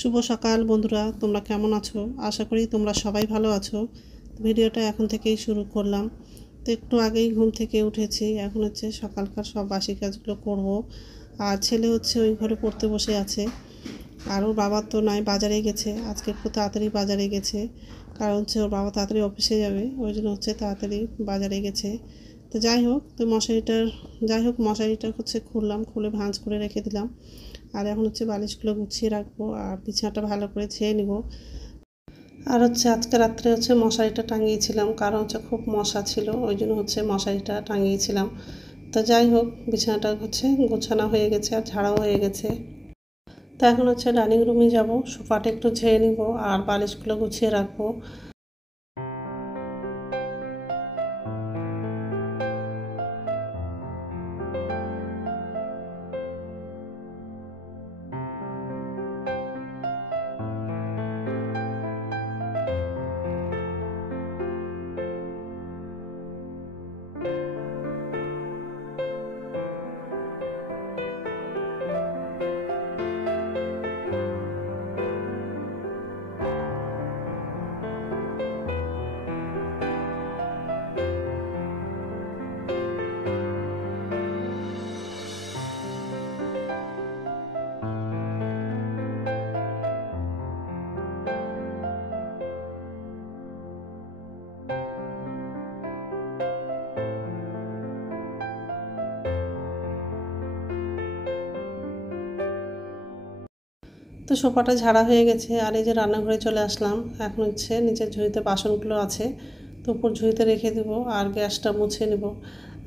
শুভ সকাল বন্ধুরা, তোমরা কেমন আছো? আশা করি তোমরা সবাই ভালো আছো। ভিডিওটা এখন থেকেই শুরু করলাম। তো একটু আগেই ঘুম থেকে উঠেছি। এখন হচ্ছে সকালকার সব বাসি কাজগুলো করব। আর ছেলে হচ্ছে ওই ঘরে পড়তে বসে আছে। আর ওর বাবা তো নাই, বাজারে গেছে। আজকে একটু তাড়াতাড়ি বাজারে গেছে, কারণ হচ্ছে ওর বাবা তাড়াতাড়ি অফিসে যাবে, ওই জন্য হচ্ছে তাড়াতাড়ি বাজারে গেছে। তো যাই হোক মশারিটা হচ্ছে খুললাম, খুলে ভাঁজ করে রেখে দিলাম। আর এখন হচ্ছে বালিশগুলো গুছিয়ে রাখবো আর বিছানাটা ভালো করে ছেয়ে নিব। আর হচ্ছে আজকে রাত্রে হচ্ছে মশারিটা টাঙিয়েছিলাম, কারণ হচ্ছে খুব মশা ছিল, ওই জন্য হচ্ছে মশারিটা টাঙিয়েছিলাম। তো যাই হোক, বিছানাটা হচ্ছে গোছানো হয়ে গেছে আর ঝাড়াও হয়ে গেছে। তো এখন হচ্ছে ডাইনিং রুমে যাব, সোফাটা একটু ঝেড়ে নিব আর বালিশগুলো গুছিয়ে রাখবো। তো সোফাটা ঝাড়া হয়ে গেছে আর এই যে রান্নাঘরে চলে আসলাম। এখন হচ্ছে নিচের ঝুড়িতে বাসনগুলো আছে, তো উপর ঝুড়িতে রেখে দেবো আর গ্যাসটা মুছে নেব।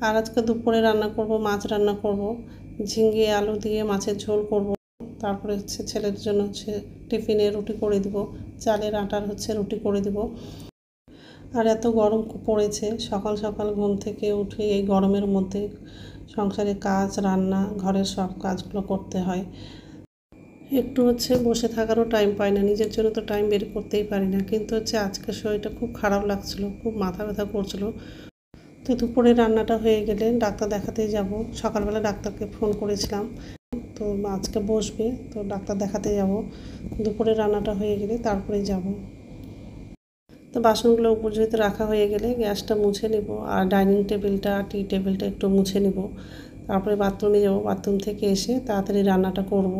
আর আজকে দুপুরে রান্না করব, মাছ রান্না করব, ঝিঙ্গে আলু দিয়ে মাছের ঝোল করব। তারপরে হচ্ছে ছেলের জন্য হচ্ছে টিফিনে রুটি করে দিব, চালের আটার হচ্ছে রুটি করে দিব। আর এত গরম পড়েছে, সকাল সকাল ঘুম থেকে উঠে এই গরমের মধ্যে সংসারে কাজ, রান্না, ঘরের সব কাজগুলো করতে হয়। একটু হচ্ছে বসে থাকারও টাইম পাই না, নিজের জন্য তো টাইম বের করতেই পারি না। কিন্তু হচ্ছে আজকে শরীরটা খুব খারাপ লাগছিল, খুব মাথা ব্যথা করছিল। তো দুপুরে রান্নাটা হয়ে গেলে ডাক্তার দেখাতেই যাব। সকালবেলা ডাক্তারকে ফোন করেছিলাম, তো আজকে বসবে, তো ডাক্তার দেখাতে যাব। দুপুরে রান্নাটা হয়ে গেলে তারপরেই যাব। তো বাসনগুলো উপর যেতে রাখা হয়ে গেলে গ্যাসটা মুছে নেব আর ডাইনিং টেবিলটা, টি টেবিলটা একটু মুছে নেব। তারপরে বাথরুমে যাব, বাথরুম থেকে এসে তাড়াতাড়ি রান্নাটা করব।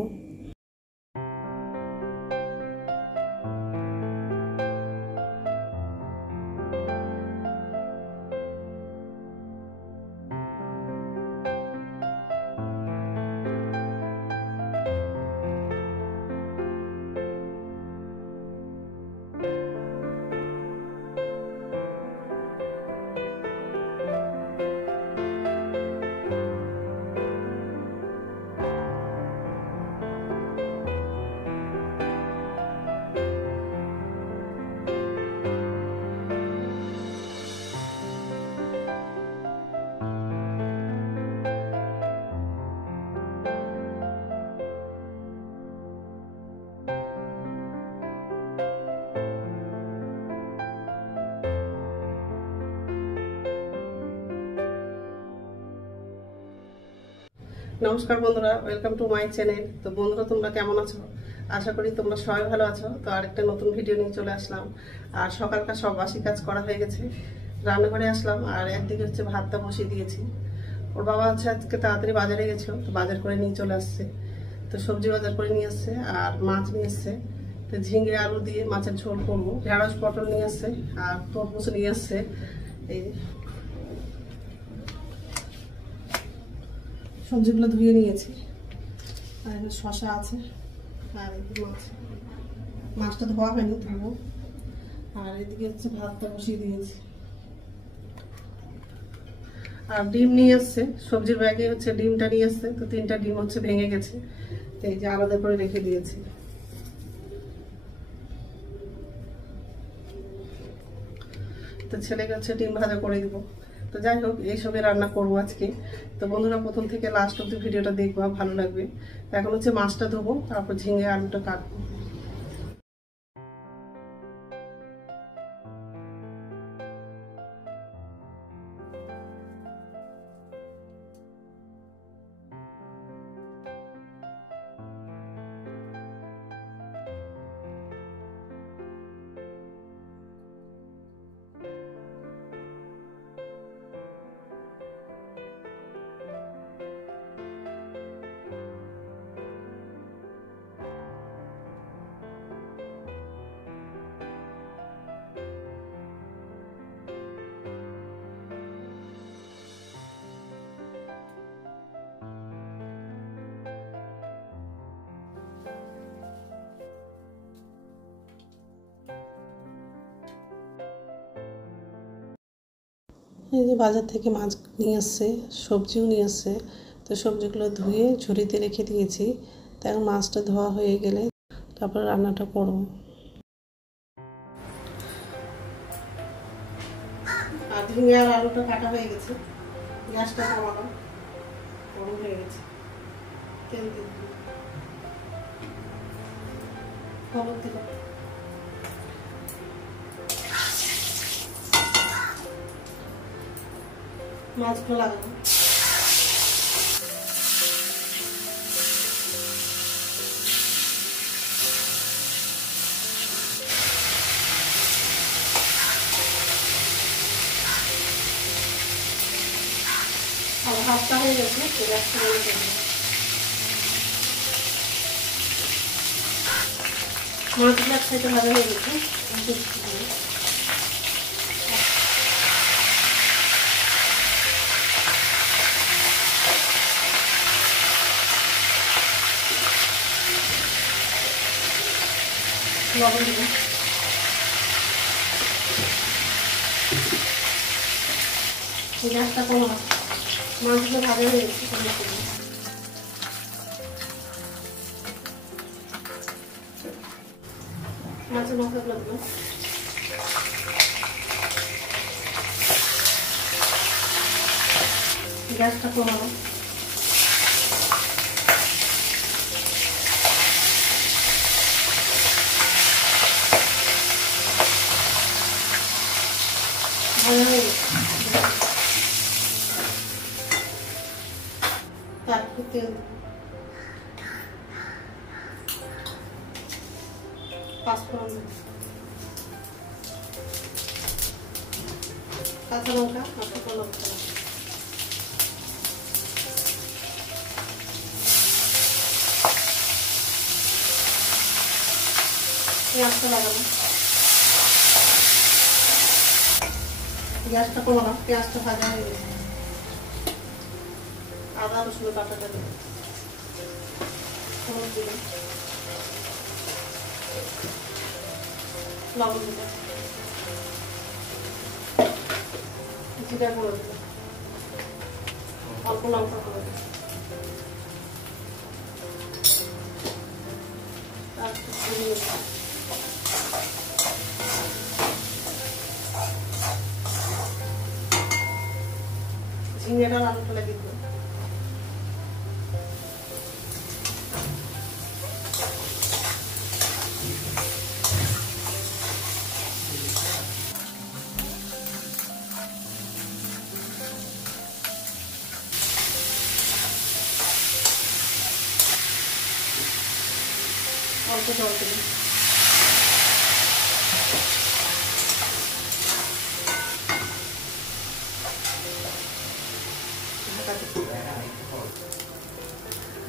নমস্কার বন্ধুরা, ওয়েলকাম টু মাই চ্যানেল। তো বন্ধুরা, তোমরা কেমন আছো? আশা করি তোমরা সবাই ভালো আছো। তো আরেকটা নতুন ভিডিও নিয়ে চলে আসলাম। আর সকালকার সব বাসি কাজ করা হয়ে গেছে, রান্নাঘরে আসলাম। আর একদিকে হচ্ছে ভাতটা বসিয়ে দিয়েছি। ওর বাবা হচ্ছে আজকে তাড়াতাড়ি বাজারে গেছিলো, তো বাজার করে নিয়ে চলে আসছে। তো সবজি বাজার করে নিয়ে আসছে আর মাছ নিয়ে আসছে। তো ঝিঙ্গে আলু দিয়ে মাছের ঝোল করবো। ঢেঁড়স পটল নিয়ে আসছে আর তরমুজ নিয়ে আসছে। এই সবজিগুলো ধুয়ে নিয়েছি, আর শশা আছে, আর এদিকে মাছটা ধোয়া হয়নি, ধোবো। আর এদিকে হচ্ছে ভাতটা বসিয়ে দিয়েছি। আর ডিম নিয়ে আসছে, সবজির ব্যাগে হচ্ছে ডিমটা নিয়ে আসছে। তো 3টা ডিম হচ্ছে ভেঙে গেছে, তো এই যে আলাদা করে রেখে দিয়েছি। তো ছেলেকে হচ্ছে ডিম ভাজা করে দিব। তো যাই হোক, এইসবে রান্না করবো আজকে। তো বন্ধুরা, প্রথম থেকে লাস্ট অব্দি ভিডিওটা দেখবা, ভালো লাগবে। এখন হচ্ছে মাছটা ধোবো, তারপর ঝিঙে আলুটা কাটবো। এই যে বাজার থেকে মাছ নিয়ে আসছে, সবজিও নিয়ে আসছে। তো সবজিগুলো ধুয়ে ঝুড়িতে রেখে দিয়েছি। তো এখন মাছটা ধোয়া হয়ে গেলে তারপর রান্নাটা করব। আর ঝিঙে আর আলুটা কাটা হয়ে গেছে। গ্যাসটা কমালাম, গরম হয়ে গেছে। তেল দিলাম, হলুদ দিলাম, মাছগুলো লাগাবো। আর ভাতটা হয়ে গেছে, গ্যাসটা বন্ধ করে দেবো। মাছগুলো এক সাইডে ভাজা হয়ে গেছে। লবণ দিব, গ্যাসটা কম আছে। মাছগুলো ভাজা হয়ে গেছে, মাছের মশলাগুলো দিলাম। গ্যাসটা কমাবো। ভাজা হয়ে গেছে, তারপর তেল দেবো, পাঁচফোড়ন দেবো, কাঁচা লঙ্কা আর শুকনো লঙ্কা, পেঁয়াজটা লাগাবো। গ্যাসটা কমালাম, পেঁয়াজটা ভাজা হয়ে গেছে। আদা রসুন বাটাটা দিলাম, হলুদ দিলাম, লবণ দিলাম, জিরা গুঁড়ো দিলাম, অল্প লঙ্কা গুঁড়ো দিলাম, ঝিঙেটা আলুটা লাগিয়ে দিলাম। অল্প জল দিলাম,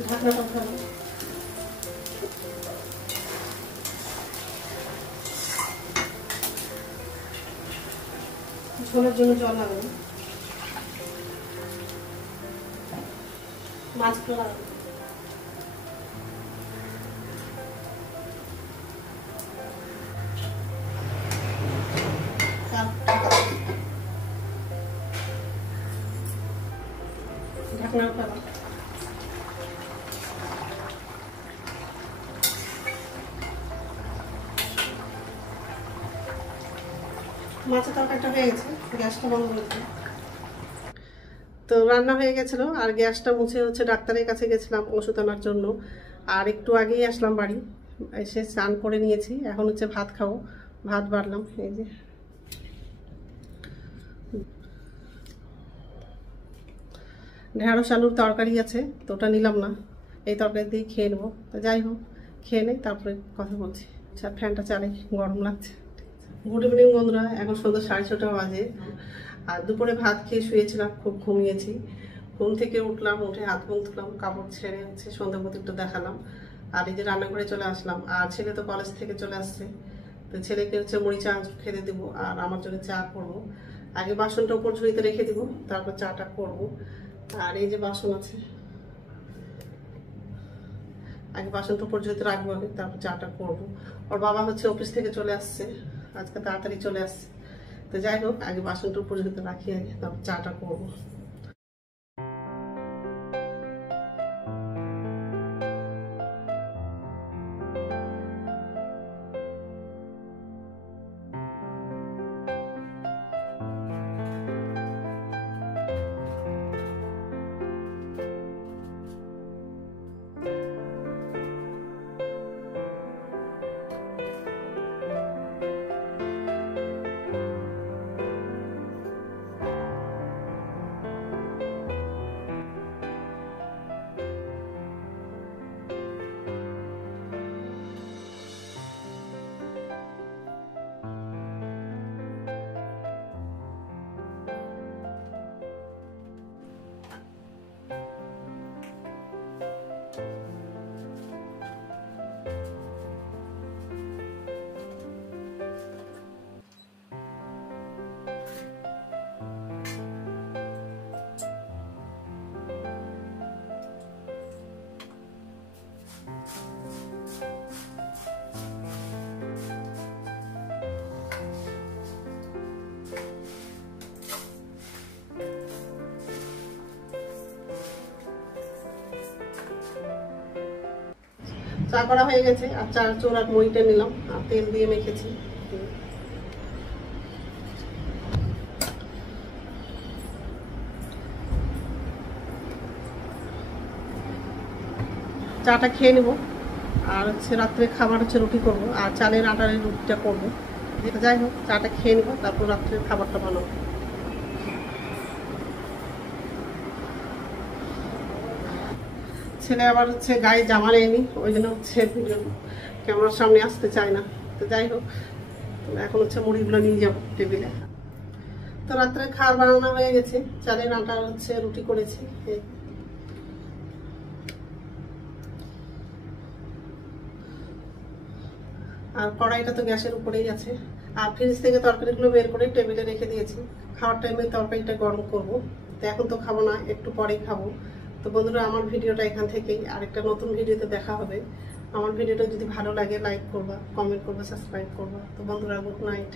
ঢাকনাটা উঠাবো। ঝোলের জন্য জল লাগাবো, মাছগুলো লাগাবো। ঢাকনা উঠাবো। মাছের তরকারিটা হয়ে গেছে, গ্যাসটা বন্ধ করে দিলাম। তো রান্না হয়ে গেছিলো আর গ্যাসটা মুছে হচ্ছে ডাক্তারের কাছে গেছিলাম ওষুধ আনার জন্য। আর একটু আগেই আসলাম বাড়ি, এসে স্নান করে নিয়েছি। এখন হচ্ছে ভাত খাবো, ভাত বাড়লাম। এই যে ঢেঁড়স আলুর তরকারি আছে, তো ওটা নিলাম না, এই তরকারি দিয়ে খেয়ে নেবো। তো যাই হোক, খেয়ে নেই, তারপরে কথা বলছি। আচ্ছা, ফ্যানটা চালাই, গরম লাগছে। গুড ইভিনিং বন্ধুরা, এখন সন্ধ্যা 6:30 বাজে। আর দুপুরে ভাত খেয়ে শুয়েছিলাম, খুব ঘুমিয়েছি। ঘুম থেকে উঠলাম, উঠে হাত মুখ ধুলাম, কাপড় ছেড়ে হচ্ছে সন্ধ্যা প্রদীপটা দেখালাম। আর এই যে রান্নাঘরে চলে আসলাম। আর ছেলে তো কলেজ থেকে চলে আসছে, তো ছেলেকে হচ্ছে মুড়ি চা খেতে দেবো আর আমার জন্য চা করবো। আগে বাসনটা উপর ঝুড়িতে রেখে দিব, তারপর চাটা করবো। আর এই যে বাসন আছে, আগে বাসনটা উপর ঝুড়িতে রাখবো, আগে তারপর চাটা করবো। ওর বাবা হচ্ছে অফিস থেকে চলে আসছে, আজকে তাড়াতাড়ি চলে আসছে। তো যাই হোক, আগে বাসনটা পর্যন্ত রাখি, আগে তারপর চাটা করবো। চা করা হয়ে গেছে, আর চার চোর আর মুড়িটা নিলাম আর তেল দিয়ে মেখেছি। চাটা খেয়ে নেবো, আর হচ্ছে রাত্রে খাবার হচ্ছে রুটি করবো, আর চালের আটার রুটিটা করবো। যাই হোক, চাটা খেয়ে নেবো, তারপর রাত্রে খাবারটা বানাবো। ছেলে আবার হচ্ছে গায়ে জামা নেয়নি, ওই জন্য হচ্ছে ভিডিও ক্যামেরার সামনে আসতে চায় না। তো যাই হোক, এখন হচ্ছে মুড়িগুলো নিয়ে যাবো টেবিলে। তো রাত্রে খাবার বানানো হয়ে গেছে, চালের আটার হচ্ছে রুটি করেছি। আর কড়াইটা তো গ্যাসের উপরেই আছে, আর ফ্রিজ থেকে তরকারিগুলো বের করে টেবিলে রেখে দিয়েছি। খাওয়ার টাইমে তরকারিটা গরম করব। তো এখন তো খাবো না, একটু পরেই খাবো। তো বন্ধুরা, আমার ভিডিওটা এখান থেকেই, আরেকটা নতুন ভিডিওতে দেখা হবে। আমার ভিডিওটা যদি ভালো লাগে লাইক করবা, কমেন্ট করবা, সাবস্ক্রাইব করবা। তো বন্ধুরা, গুড নাইট।